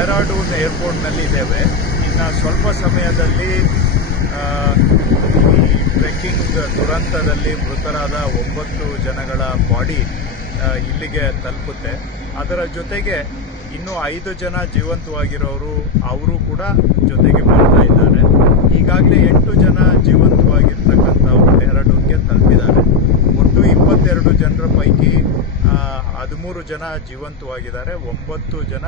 ಡೆಹ್ರಾಡೂನ್ ಏರ್ಪೋರ್ಟ್ನಲ್ಲಿ ಇದ್ದೇವೆ. ಇನ್ನು ಸ್ವಲ್ಪ ಸಮಯದಲ್ಲಿ ಈ ಟ್ರೆಕ್ಕಿಂಗ್ ದುರಂತದಲ್ಲಿ ಮೃತರಾದ 9 ಜನಗಳ ಬಾಡಿ ಇಲ್ಲಿಗೆ ತಲುಪುತ್ತೆ. ಅದರ ಜೊತೆಗೆ ಇನ್ನೂ 5 ಜನ ಜೀವಂತವಾಗಿರೋರು ಅವರು ಕೂಡ ಜೊತೆಗೆ ಬರ್ತಾ ಇದ್ದಾರೆ. ಈಗಾಗಲೇ 8 ಜನ ಜೀವಂತವಾಗಿರ್ತಕ್ಕಂಥವ್ರು ಡೆಹ್ರಾಡೂನ್ಗೆ ತಲುಪಿದ್ದಾರೆ. ಒಟ್ಟು 22 ಜನರ ಪೈಕಿ 13 ಜನ ಜೀವಂತವಾಗಿದ್ದಾರೆ. 9 ಜನ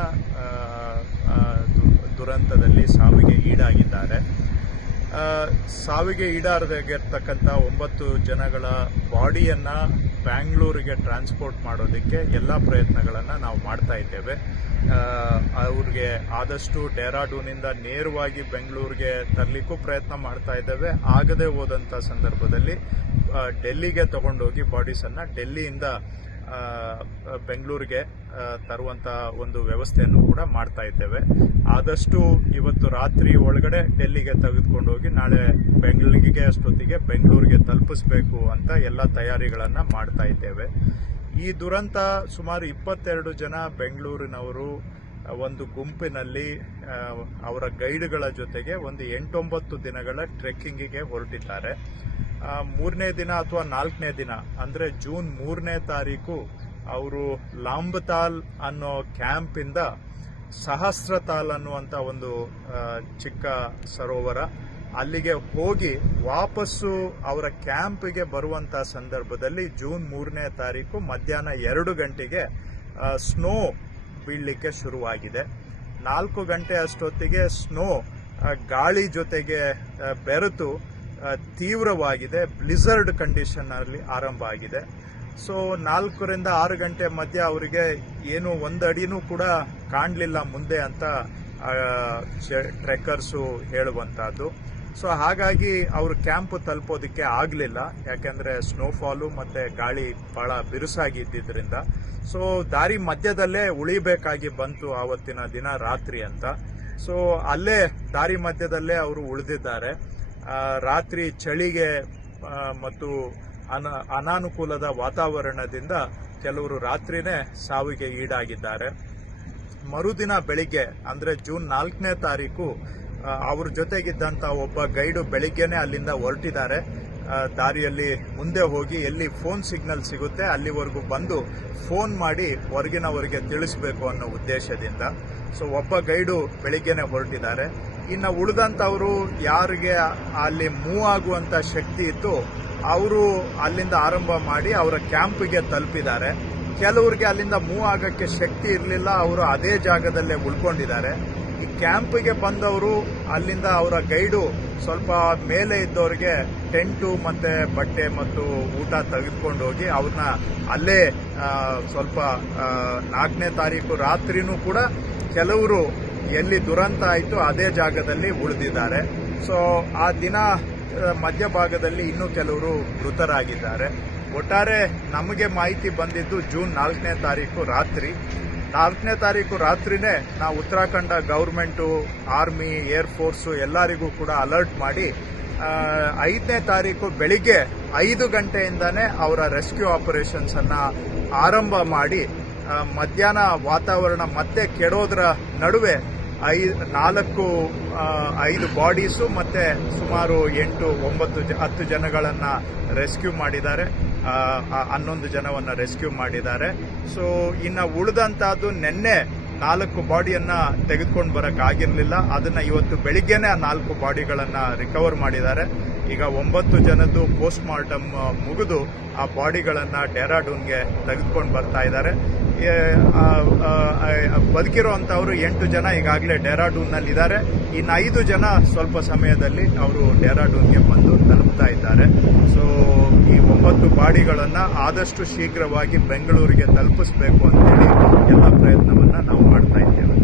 ದುರಂತದಲ್ಲಿ ಸಾವಿಗೆ ಈಡಾಗಿದ್ದಾರೆ. ಸಾವಿಗೆ ಈಡಾಗಿರ್ತಕ್ಕಂಥ 9 ಜನಗಳ ಬಾಡಿಯನ್ನು ಬ್ಯಾಂಗ್ಳೂರಿಗೆ ಟ್ರಾನ್ಸ್ಪೋರ್ಟ್ ಮಾಡೋದಕ್ಕೆ ಎಲ್ಲ ಪ್ರಯತ್ನಗಳನ್ನು ನಾವು ಮಾಡ್ತಾ ಇದ್ದೇವೆ. ಅವ್ರಿಗೆ ಆದಷ್ಟು ಡೆಹ್ರಾಡೂನಿಂದ ನೇರವಾಗಿ ಬೆಂಗಳೂರಿಗೆ ತರಲಿಕ್ಕೂ ಪ್ರಯತ್ನ ಮಾಡ್ತಾ ಇದ್ದೇವೆ. ಆಗದೆ ಹೋದಂಥ ಸಂದರ್ಭದಲ್ಲಿ ಡೆಲ್ಲಿಗೆ ತಗೊಂಡೋಗಿ ಬಾಡೀಸನ್ನು ಡೆಲ್ಲಿಯಿಂದ ಬೆಂಗಳೂರಿಗೆ ತರುವಂಥ ಒಂದು ವ್ಯವಸ್ಥೆಯನ್ನು ಕೂಡ ಮಾಡ್ತಾ ಇದ್ದೇವೆ. ಆದಷ್ಟು ಇವತ್ತು ರಾತ್ರಿ ಒಳಗಡೆ ಡೆಲ್ಲಿಗೆ ತೆಗೆದುಕೊಂಡೋಗಿ ನಾಳೆ ಬೆಂಗಳೂರಿಗೆ ಅಷ್ಟೊತ್ತಿಗೆ ಬೆಂಗಳೂರಿಗೆ ತಲುಪಿಸಬೇಕು ಅಂತ ಎಲ್ಲ ತಯಾರಿಗಳನ್ನು ಮಾಡ್ತಾ ಇದ್ದೇವೆ. ಈ ದುರಂತ ಸುಮಾರು 22 ಜನ ಬೆಂಗಳೂರಿನವರು ಒಂದು ಗುಂಪಿನಲ್ಲಿ ಅವರ ಗೈಡ್ಗಳ ಜೊತೆಗೆ ಒಂದು 8-9 ದಿನಗಳ ಟ್ರೆಕ್ಕಿಂಗಿಗೆ ಹೊರಟಿದ್ದಾರೆ. 3ನೇ ದಿನ ಅಥವಾ 4ನೇ ದಿನ ಅಂದರೆ ಜೂನ್ 3ನೇ ತಾರೀಕು ಅವರು ಲಾಂಬತಾಲ್ ಅನ್ನೋ ಕ್ಯಾಂಪಿಂದ ಸಹಸ್ರತಾಲ್ ಅನ್ನುವಂಥ ಒಂದು ಚಿಕ್ಕ ಸರೋವರ ಅಲ್ಲಿಗೆ ಹೋಗಿ ವಾಪಸ್ಸು ಅವರ ಕ್ಯಾಂಪಿಗೆ ಬರುವಂಥ ಸಂದರ್ಭದಲ್ಲಿ ಜೂನ್ 3ನೇ ತಾರೀಕು ಮಧ್ಯಾಹ್ನ 2 ಗಂಟೆಗೆ ಸ್ನೋ ಬೀಳಲಿಕ್ಕೆ ಶುರುವಾಗಿದೆ. 4 ಗಂಟೆ ಅಷ್ಟೊತ್ತಿಗೆ ಸ್ನೋ ಗಾಳಿ ಜೊತೆಗೆ ಬೆರೆತು ತೀವ್ರವಾಗಿದೆ. ಬ್ಲಿಝರ್ಡ್ ಕಂಡೀಷನ್ನಲ್ಲಿ ಆರಂಭ ಆಗಿದೆ. ಸೊ 4ರಿಂದ 6 ಗಂಟೆ ಮಧ್ಯ ಅವರಿಗೆ ಏನು 1 ಅಡಿನೂ ಕೂಡ ಕಾಣಲಿಲ್ಲ ಮುಂದೆ ಅಂತ ಟ್ರೆಕ್ಕರ್ಸು ಹೇಳುವಂಥದ್ದು. ಸೊ ಹಾಗಾಗಿ ಅವರು ಕ್ಯಾಂಪ್ ತಲುಪೋದಕ್ಕೆ ಆಗಲಿಲ್ಲ, ಯಾಕೆಂದರೆ ಸ್ನೋಫಾಲು ಮತ್ತು ಗಾಳಿ ಭಾಳ ಬಿರುಸಾಗಿದ್ದರಿಂದ. ಸೊ ದಾರಿ ಮಧ್ಯದಲ್ಲೇ ಉಳಿಬೇಕಾಗಿ ಬಂತು ಆವತ್ತಿನ ದಿನ ರಾತ್ರಿ ಅಂತ. ಸೊ ಅಲ್ಲೇ ದಾರಿ ಮಧ್ಯದಲ್ಲೇ ಅವರು ಉಳಿದಿದ್ದಾರೆ. ರಾತ್ರಿ ಚಳಿಗೆ ಮತ್ತು ಅನಾನುಕೂಲದ ವಾತಾವರಣದಿಂದ ಕೆಲವರು ರಾತ್ರಿನೇ ಸಾವಿಗೆ ಈಡಾಗಿದ್ದಾರೆ. ಮರುದಿನ ಬೆಳಿಗ್ಗೆ ಅಂದರೆ ಜೂನ್ 4ನೇ ತಾರೀಕು ಅವ್ರ ಜೊತೆಗಿದ್ದಂಥ ಒಬ್ಬ ಗೈಡು ಬೆಳಿಗ್ಗೆನೆ ಅಲ್ಲಿಂದ ಹೊರಟಿದ್ದಾರೆ. ದಾರಿಯಲ್ಲಿ ಮುಂದೆ ಹೋಗಿ ಎಲ್ಲಿ ಫೋನ್ ಸಿಗ್ನಲ್ ಸಿಗುತ್ತೆ ಅಲ್ಲಿವರೆಗೂ ಬಂದು ಫೋನ್ ಮಾಡಿ ಹೊರಗಿನವರಿಗೆ ತಿಳಿಸ್ಬೇಕು ಅನ್ನೋ ಉದ್ದೇಶದಿಂದ. ಸೊ ಒಬ್ಬ ಗೈಡು ಬೆಳಿಗ್ಗೆನೆ ಹೊರಟಿದ್ದಾರೆ. ಇನ್ನು ಉಳಿದಂಥವರು ಯಾರಿಗೆ ಅಲ್ಲಿ ಮೂವ್ ಆಗುವಂಥ ಶಕ್ತಿ ಇತ್ತು ಅವರು ಅಲ್ಲಿಂದ ಆರಂಭ ಮಾಡಿ ಅವರ ಕ್ಯಾಂಪಿಗೆ ತಲುಪಿದ್ದಾರೆ. ಕೆಲವ್ರಿಗೆ ಅಲ್ಲಿಂದ ಮೂವ್ ಆಗೋಕ್ಕೆ ಶಕ್ತಿ ಇರಲಿಲ್ಲ, ಅವರು ಅದೇ ಜಾಗದಲ್ಲೇ ಉಳ್ಕೊಂಡಿದ್ದಾರೆ. ಈ ಕ್ಯಾಂಪಿಗೆ ಬಂದವರು ಅಲ್ಲಿಂದ ಅವರ ಗೈಡು ಸ್ವಲ್ಪ ಮೇಲೆ ಇದ್ದವರಿಗೆ ಟೆಂಟು ಮತ್ತು ಬಟ್ಟೆ ಮತ್ತು ಊಟ ತೆಗೆದುಕೊಂಡು ಹೋಗಿ ಅವ್ರನ್ನ ಅಲ್ಲೇ ಸ್ವಲ್ಪ 4ನೇ ತಾರೀಕು ರಾತ್ರಿನೂ ಕೂಡ ಕೆಲವರು ಎಲ್ಲಿ ದುರಂತ ಆಯಿತು ಅದೇ ಜಾಗದಲ್ಲಿ ಉಳಿದಿದ್ದಾರೆ. ಸೊ ಆ ದಿನ ಮಧ್ಯಭಾಗದಲ್ಲಿ ಇನ್ನೂ ಕೆಲವರು ಮೃತರಾಗಿದ್ದಾರೆ. ಒಟ್ಟಾರೆ ನಮಗೆ ಮಾಹಿತಿ ಬಂದಿದ್ದು ಜೂನ್ 4ನೇ ತಾರೀಕು ರಾತ್ರಿ. 4ನೇ ತಾರೀಕು ರಾತ್ರಿನೇ ನಾವು ಉತ್ತರಾಖಂಡ ಗೌರ್ಮೆಂಟು, ಆರ್ಮಿ, ಏರ್ಫೋರ್ಸು ಎಲ್ಲರಿಗೂ ಕೂಡ ಅಲರ್ಟ್ ಮಾಡಿ 5ನೇ ತಾರೀಕು ಬೆಳಿಗ್ಗೆ 5 ಗಂಟೆಯಿಂದನೇ ಅವರ ರೆಸ್ಕ್ಯೂ ಆಪರೇಷನ್ಸನ್ನು ಆರಂಭ ಮಾಡಿ ಮಧ್ಯಾಹ್ನ ವಾತಾವರಣ ಮತ್ತೆ ಕೆಡೋದ್ರ ನಡುವೆ 5 ಬಾಡೀಸು ಮತ್ತು ಸುಮಾರು 8-9-10 ಜನಗಳನ್ನು ರೆಸ್ಕ್ಯೂ ಮಾಡಿದ್ದಾರೆ. 11 ಜನವನ್ನು ರೆಸ್ಕ್ಯೂ ಮಾಡಿದ್ದಾರೆ. ಸೊ ಇನ್ನು ಉಳಿದಂಥದ್ದು ನಿನ್ನೆ 4 ಬಾಡಿಯನ್ನು ತೆಗೆದುಕೊಂಡು ಬರೋಕ್ಕಾಗಿರಲಿಲ್ಲ. ಅದನ್ನು ಇವತ್ತು ಬೆಳಿಗ್ಗೆನೇ ಆ 4 ಬಾಡಿಗಳನ್ನು ರಿಕವರ್ ಮಾಡಿದ್ದಾರೆ. ಈಗ 9 ಜನದ್ದು ಪೋಸ್ಟ್ ಮಾರ್ಟಮ್ ಮುಗಿದು ಆ ಬಾಡಿಗಳನ್ನು ಡೆಹ್ರಾಡೂನ್ಗೆ ತೆಗೆದುಕೊಂಡು ಬರ್ತಾ ಇದ್ದಾರೆ. ಬದುಕಿರುವಂಥವರು 8 ಜನ ಈಗಾಗಲೇ ಡೆಹ್ರಾಡೂನ್ನಲ್ಲಿದ್ದಾರೆ. ಇನ್ನು 5 ಜನ ಸ್ವಲ್ಪ ಸಮಯದಲ್ಲಿ ಅವರು ಡೆಹ್ರಾಡೂನ್ಗೆ ಬಂದು ತಲುಪ್ತಾ ಇದ್ದಾರೆ. ಸೊ ಈ 9 ಬಾಡಿಗಳನ್ನು ಆದಷ್ಟು ಶೀಘ್ರವಾಗಿ ಬೆಂಗಳೂರಿಗೆ ತಲುಪಿಸಬೇಕು ಅಂತೇಳಿ ಎಲ್ಲ ಪ್ರಯತ್ನವನ್ನು ನಾವು ಮಾಡ್ತಾ ಇದ್ದೇವೆ.